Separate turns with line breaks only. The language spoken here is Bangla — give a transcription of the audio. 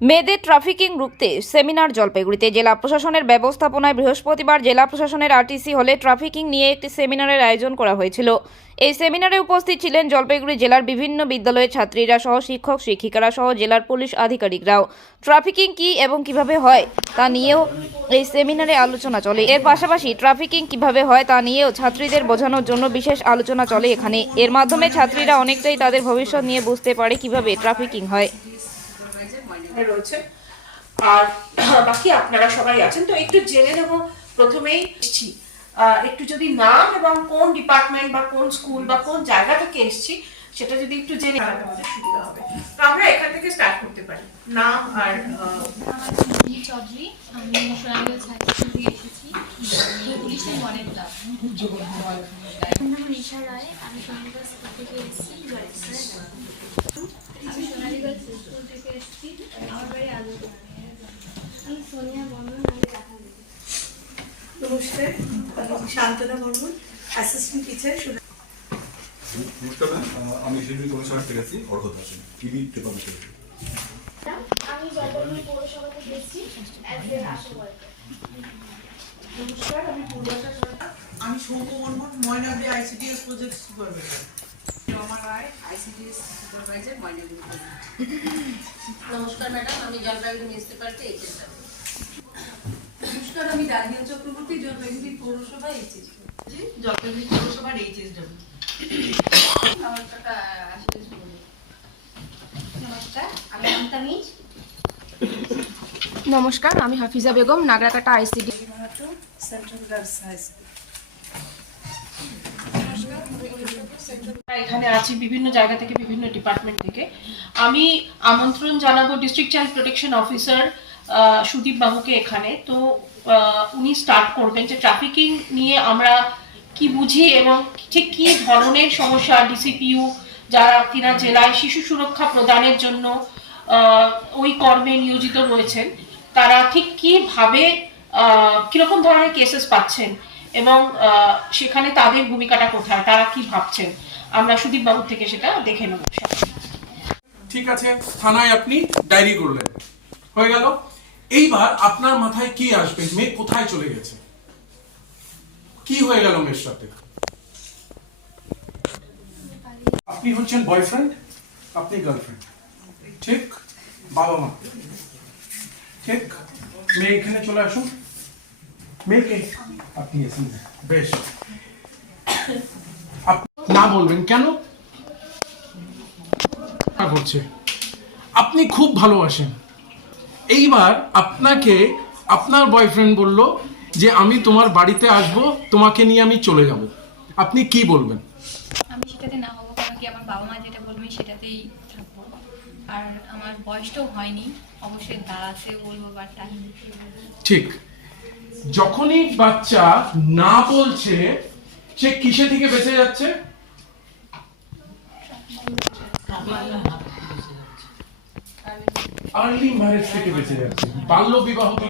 মেয়েদের ট্রাফিকিং রুখতে সেমিনার জলপাইগুড়িতে। জেলা প্রশাসনের ব্যবস্থাপনায় বৃহস্পতিবার জেলা প্রশাসনের আরটিসি হলে ট্রাফিকিং নিয়ে একটি সেমিনারের আয়োজন করা হয়েছিল। এই সেমিনারে উপস্থিত ছিলেন জলপাইগুড়ি জেলার বিভিন্ন বিদ্যালয়ের ছাত্রীরা সহ শিক্ষক, শিক্ষিকারা সহ জেলার পুলিশ আধিকারিকরাও। ট্রাফিকিং কি এবং কীভাবে হয় তা নিয়েও এই সেমিনারে আলোচনা চলে। এর পাশাপাশি ট্রাফিকিং কীভাবে হয় তা নিয়েও ছাত্রীদের বোঝানোর জন্য বিশেষ আলোচনা চলে এখানে। এর মাধ্যমে ছাত্রীরা অনেকটাই তাদের ভবিষ্যৎ নিয়ে বুঝতে পারে কীভাবে ট্রাফিকিং হয়।
এখানে রয়েছে। আর বাকি আপনারা সবাই আছেন তো একটু জেনে নেব প্রথমেই এসছি। একটু যদি নাম এবং কোন ডিপার্টমেন্ট বা কোন স্কুল বা কোন জায়গা থেকে এসছি সেটা যদি একটু জেনে তাহলে আমাদের সুবিধা হবে। তো আমরা এখান থেকে স্টার্ট করতে পারি। নাম আর আহ,
চৌধুরী আমি সোনালীগঞ্জ হাই স্কুল থেকে এসেছি। পুলিশের মডেল ক্লাব
আমার নাম রিশা রায় আমি সোনালীগঞ্জ স্কুল থেকে এসেছি আমি সোনালীগঞ্জ স্কুল থেকে এসেছি আমার বাড়ি আলুর আমি সোনিয়া বর্মন আমি দেখা
নমস্কার আমি শান্তনা বর্মন অ্যাসিস্ট্যান্ট টিচার
নমস্কার আমি শিলিগুড়ি কমিশনার থেকে আছেন টিভি ডিপার্টমেন্ট থেকে।
আমি জলপাইগুড়ি পৌরসভা থেকে এসেছি
নমস্কার আমি পূর্বাশা সরকার। আমি Soumya Barman Maynaguri ICDS project supervisor
Rama Roy ICDS supervisor Maynaguri
নমস্কার ম্যাডাম আমি জলপাইগুড়ি মিউনিসিপ্যালিটি এইচএস
নমস্কার আমি ডালিয়া চক্রবর্তী
নমস্কার, আমি
হাফিজা বেগম, নাগরাকাটা আইসিডি।
গার্লস
এখানে আছি বিভিন্ন জায়গা থেকে, বিভিন্ন ডিপার্টমেন্ট থেকে। আমি আমন্ত্রণ জানাব district child protection officer Sudip বাবুকে এখানে। তো উনি স্টার্ট করবেন যে ট্রাফিকিং নিয়ে আমরা কি বুঝি এবং ঠিক কি ধরনের সমস্যা ডিসিপিইউ যারা কিনা জেলায় শিশু সুরক্ষা প্রদানের জন্য ওই কর্মে নিয়োজিত রয়েছেন, তারা ঠিক কীভাবে কীরকম ধরনের কেসেস পাচ্ছেন এবং সেখানে তাদের ভূমিকাটা কোথায়, তারা কি ভাবছেন? আমরা সুদীপ বাবুর থেকে সেটা দেখে নেব।
ঠিক আছে, থানায় আপনি ডায়েরি করলেন। হয়ে গেল? এইবার আপনার মাথায় কি আসবে? মেয়ে কোথায় চলে গেছে? কি হয়ে গেল মেয়ের সাথে? আপনি হচ্ছেন বয়ফ্রেন্ড আপনি গার্লফ্রেন্ড ঠিক? বাবা মা। ঠিক? মেয়ে এখানে চলে আসুন। মেয়েকে আপনি এসেছেন বেশ। না বলবেন কেন? করছে আপনি খুব ভালোবাসেন। এইবার আপনাকে আপনার বয়ফ্রেন্ড বলল যে আমি তোমার বাড়িতে আসব তোমাকে নিয়ে আমি চলে যাব। আপনি কি বলবেন?
আমি সেটাতে না হব কারণ কি আমার বাবা মা যেটা বলবে সেটাতেই থাকব। আর আমার বয়সটাও হয়নি অবশ্যই দাঁড়াতে বলব বা
ঠিক। যখনই বাচ্চা না বলছে সে কিসে থেকে বেঁচে যাচ্ছে? আর্লি ম্যারেজ থেকে বেঁচে যাচ্ছে বাল্য বিবাহ